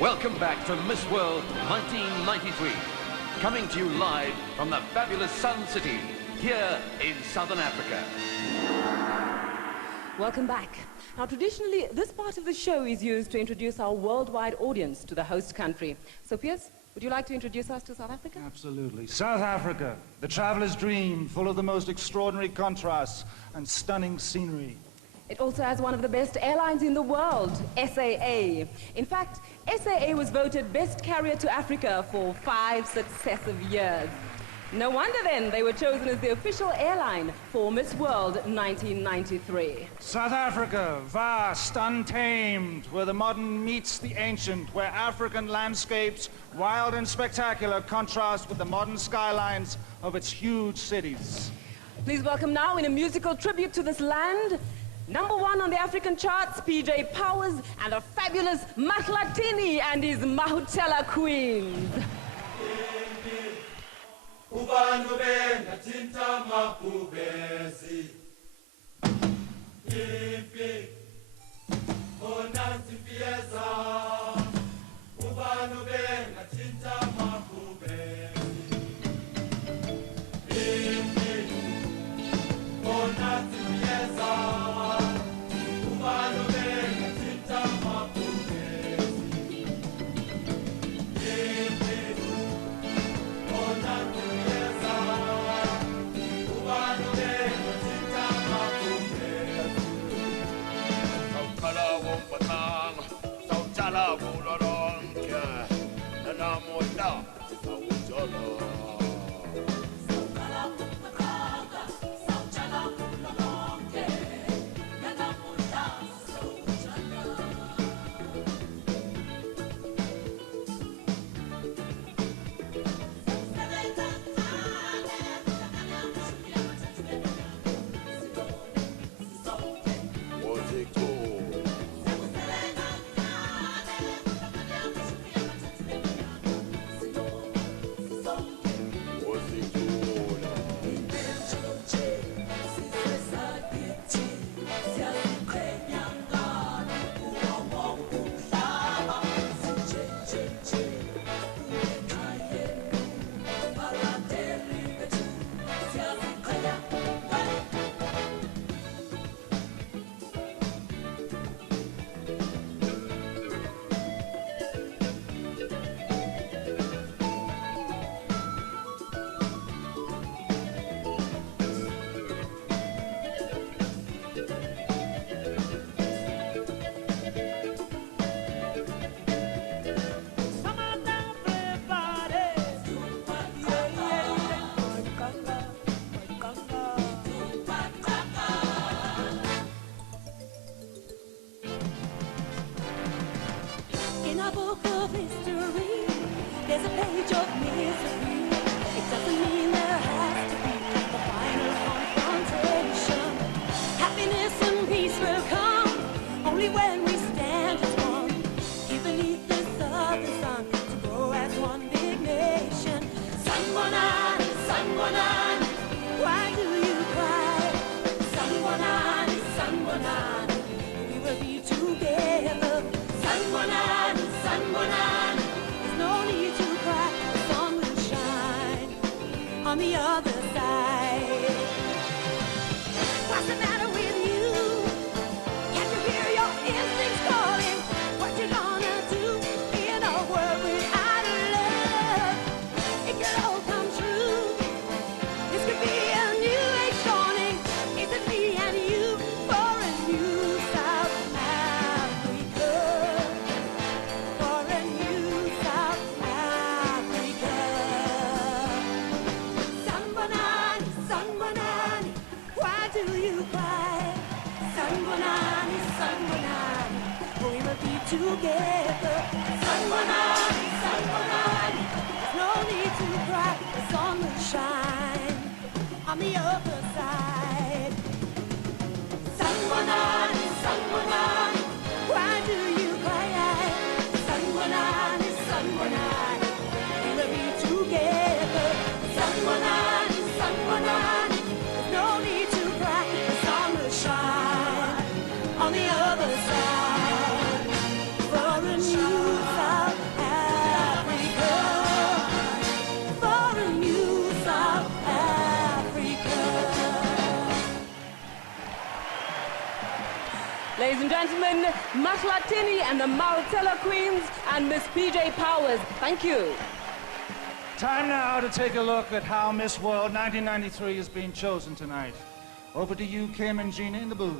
Welcome back to Miss World 1993. Coming to you live from the fabulous Sun City, here in Southern Africa. Welcome back. Now, traditionally, this part of the show is used to introduce our worldwide audience to the host country. So, Piers, would you like to introduce us to South Africa? Absolutely. South Africa, the traveler's dream, full of the most extraordinary contrasts and stunning scenery. It also has one of the best airlines in the world, SAA. In fact, SAA was voted best carrier to Africa for 5 successive years. No wonder then they were chosen as the official airline for Miss World 1993. South Africa, vast, untamed, where the modern meets the ancient, where African landscapes, wild and spectacular, contrast with the modern skylines of its huge cities. Please welcome now, in a musical tribute to this land, #1 on the African charts, PJ Powers and the fabulous Mahlatini and his Mahutela Queens. In a book of history, there's a page of misery. It doesn't mean there has to be a final confrontation. Happiness and peace will come only when we stand as one. Here beneath the southern sun, to grow as one big nation. Sanwanani, Sanwanani, why do you cry? Sanwanani, Sanwanani, we will be together. Sanwanani, Sanwanani, there's no need to cry, the sun will shine on the other side. What's the matter with you? Can't you hear your instincts calling? What you gonna do in a world without love? It could all come true. This could be a new age dawning. It's a me and you for a new South Africa. For a new South Africa. Sanwanani, Sanwanani, why do you cry? Sanwanani, Sanwanani, we will be together. Sanwanani, Sanwanani, there's no need to cry, the sun will shine on the other side. Sanwanani, Sanwanani, why do you cry? Sanwanani, Sanwanani, we will be together. Sanwanani, Sanwanani, there's no need to cry, the sun will shine on the other side. For a new South and gentlemen, Maslatini and the Maltella Queens and Miss PJ Powers. Thank you. Time now to take a look at how Miss World 1993 is being chosen tonight. Over to you, Kim and Gina in the booth.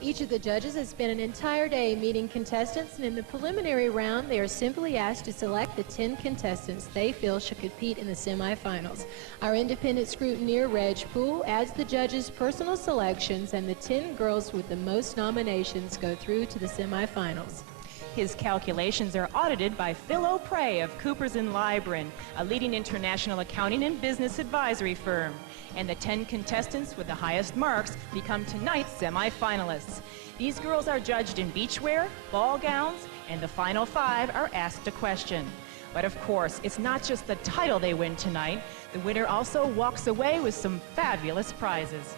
Each of the judges has spent an entire day meeting contestants, and in the preliminary round, they are simply asked to select the 10 contestants they feel should compete in the semifinals. Our independent scrutineer, Reg Poole, adds the judges' personal selections, and the 10 girls with the most nominations go through to the semifinals. His calculations are audited by Phil O'Prey of Coopers & Lybrand, a leading international accounting and business advisory firm. And the 10 contestants with the highest marks become tonight's semifinalists. These girls are judged in beachwear, ball gowns, and the final 5 are asked a question. But of course, it's not just the title they win tonight. The winner also walks away with some fabulous prizes.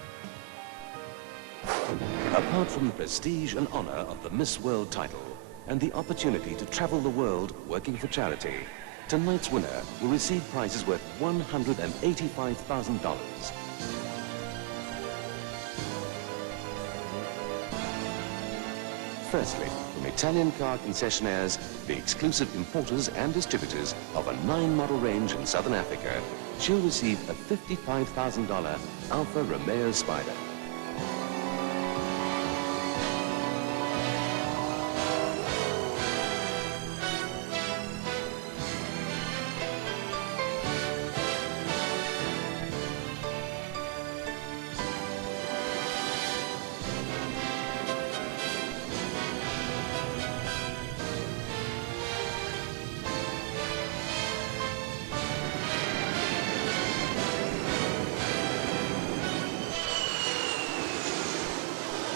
Apart from the prestige and honor of the Miss World title and the opportunity to travel the world working for charity, tonight's winner will receive prizes worth $185,000. Firstly, from Italian car concessionaires, the exclusive importers and distributors of a 9-model range in Southern Africa, she'll receive a $55,000 Alfa Romeo Spider.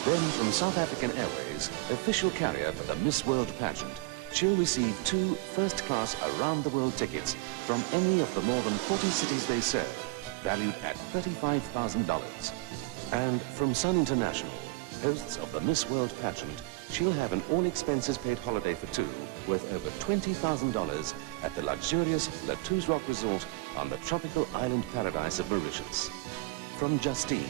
Then from South African Airways, official carrier for the Miss World pageant, she'll receive 2 first-class around-the-world tickets from any of the more than 40 cities they serve, valued at $35,000. And from Sun International, hosts of the Miss World pageant, she'll have an all-expenses-paid holiday for 2 worth over $20,000 at the luxurious Latouz Rock Resort on the tropical island paradise of Mauritius. From Justine,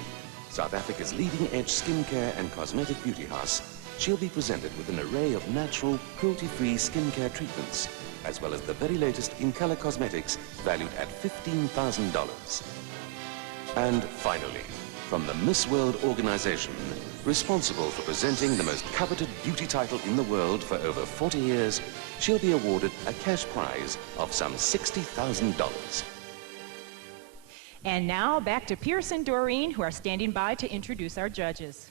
South Africa's leading-edge skincare and cosmetic beauty house, she'll be presented with an array of natural, cruelty-free skincare treatments, as well as the very latest in color cosmetics valued at $15,000. And finally, from the Miss World organization, responsible for presenting the most coveted beauty title in the world for over 40 years, she'll be awarded a cash prize of some $60,000. And now back to Pierce and Doreen, who are standing by to introduce our judges.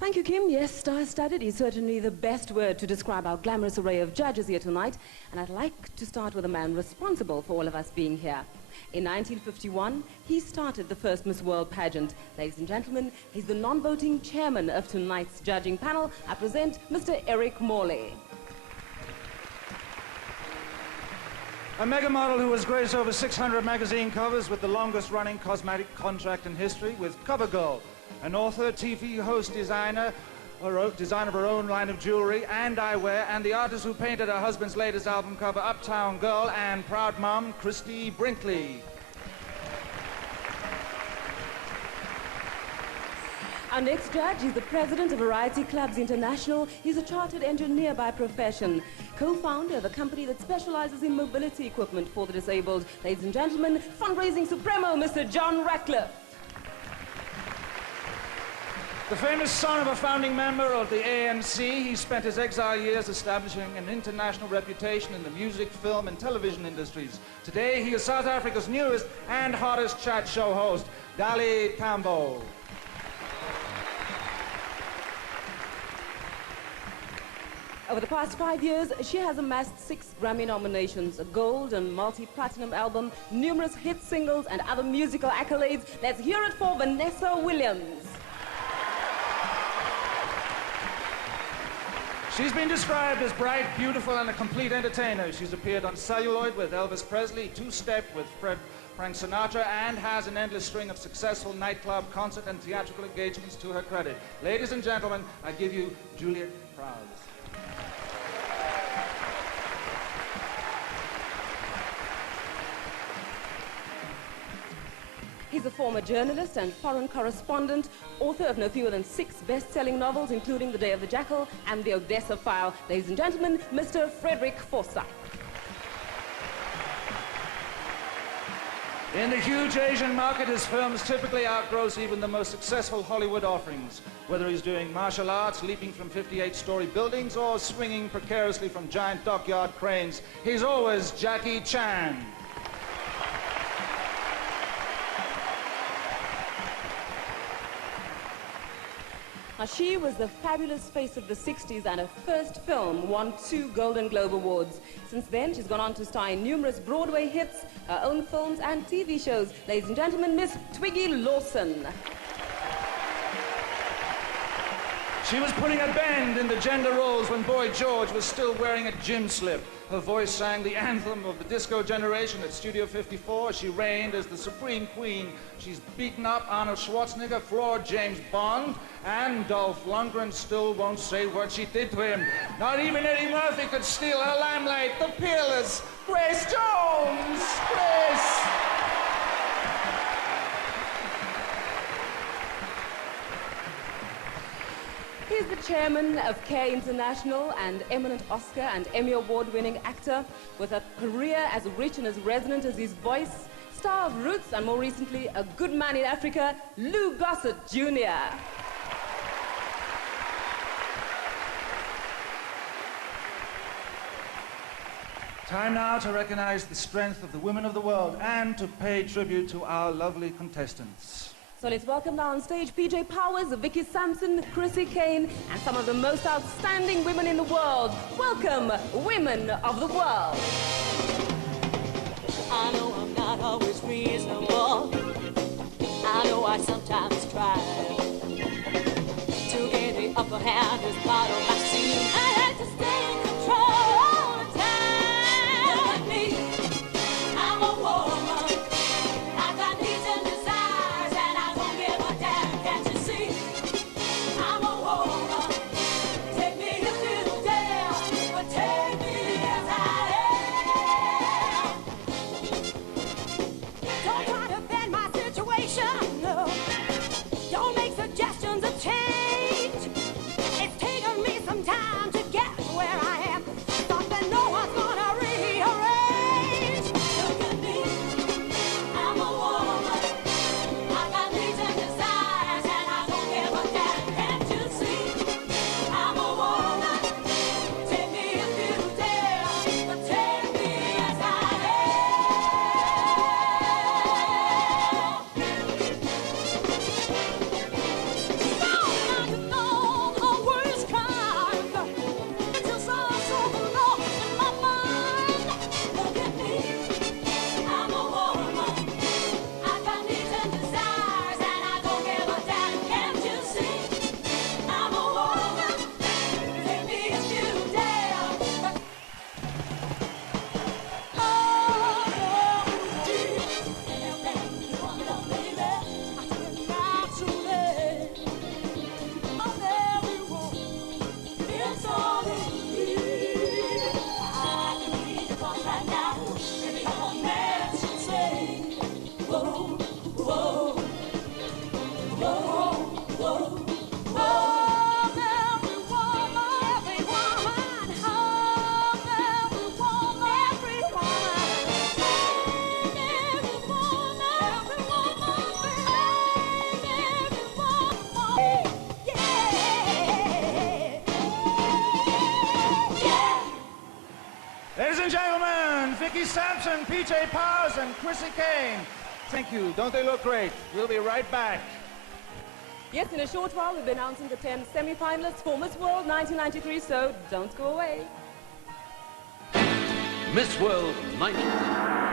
Thank you, Kim. Yes, star-studded is certainly the best word to describe our glamorous array of judges here tonight. And I'd like to start with a man responsible for all of us being here. In 1951, he started the first Miss World pageant. Ladies and gentlemen, he's the non-voting chairman of tonight's judging panel. I present Mr. Eric Morley. A mega model who has graced over 600 magazine covers with the longest running cosmetic contract in history with CoverGirl, an author, TV host, designer of her own line of jewelry and eyewear, and the artist who painted her husband's latest album cover, Uptown Girl, and proud mom, Christy Brinkley. Our next judge is the president of Variety Clubs International. He's a chartered engineer by profession, co-founder of a company that specializes in mobility equipment for the disabled. Ladies and gentlemen, fundraising supremo, Mr. John Ratcliffe. The famous son of a founding member of the ANC, he spent his exile years establishing an international reputation in the music, film, and television industries. Today, he is South Africa's newest and hottest chat show host, Dali Tambo. Over the past 5 years, she has amassed 6 Grammy nominations, a gold and multi-platinum album, numerous hit singles, and other musical accolades. Let's hear it for Vanessa Williams. She's been described as bright, beautiful, and a complete entertainer. She's appeared on Celluloid with Elvis Presley, Two-Step with Frank Sinatra, and has an endless string of successful nightclub, concert, and theatrical engagements to her credit. Ladies and gentlemen, I give you Juliet Prowse. He's She's a former journalist and foreign correspondent, author of no fewer than 6 best-selling novels, including The Day of the Jackal and The Odessa File. Ladies and gentlemen, Mr. Frederick Forsyth. In the huge Asian market, his films typically outgross even the most successful Hollywood offerings. Whether he's doing martial arts, leaping from 58-story buildings, or swinging precariously from giant dockyard cranes, he's always Jackie Chan. Now, she was the fabulous face of the 60s, and her first film won 2 Golden Globe Awards. Since then, she's gone on to star in numerous Broadway hits, her own films and TV shows. Ladies and gentlemen, Miss Twiggy Lawson. She was putting a bend in the gender roles when Boy George was still wearing a gym slip. Her voice sang the anthem of the disco generation at Studio 54. She reigned as the supreme queen. She's beaten up Arnold Schwarzenegger, floored James Bond, and Dolph Lundgren still won't say what she did to him. Not even Eddie Murphy could steal her limelight. The peerless Grace Jones! Grace! He's the chairman of Care International and eminent Oscar and Emmy Award-winning actor with a career as rich and as resonant as his voice, star of Roots and more recently A Good Man in Africa, Lou Gossett Jr. Time now to recognize the strength of the women of the world and to pay tribute to our lovely contestants. So let's welcome now on stage PJ Powers, Vicky Sampson, Chrissy Kane, and some of the most outstanding women in the world. Welcome, women of the world. I know I'm not always reasonable. I know I sometimes try to get the upper hand as part of my scene. I had to stay in control all the time. Look at me, I'm a woman. I got needs and desires, and I don't give a damn. Can't you see? I'm a woman. Take me if you dare, but take me as I am. Don't try to bend my situation, no. Don't make suggestions of change. It's taken me some time to get where I am. Something no one's gonna rearrange. Look at me, I'm a woman. I got needs and desires, and I don't give a damn. Can't you see? I'm a woman. Take me if you dare, but take me as I Ladies and gentlemen, Vicky Sampson, PJ Powers, and Chrissy Kane. Thank you. Don't they look great? We'll be right back. Yes, in a short while we'll be announcing the 10 semi-finalists for Miss World 1993, so don't go away. Miss World 1993.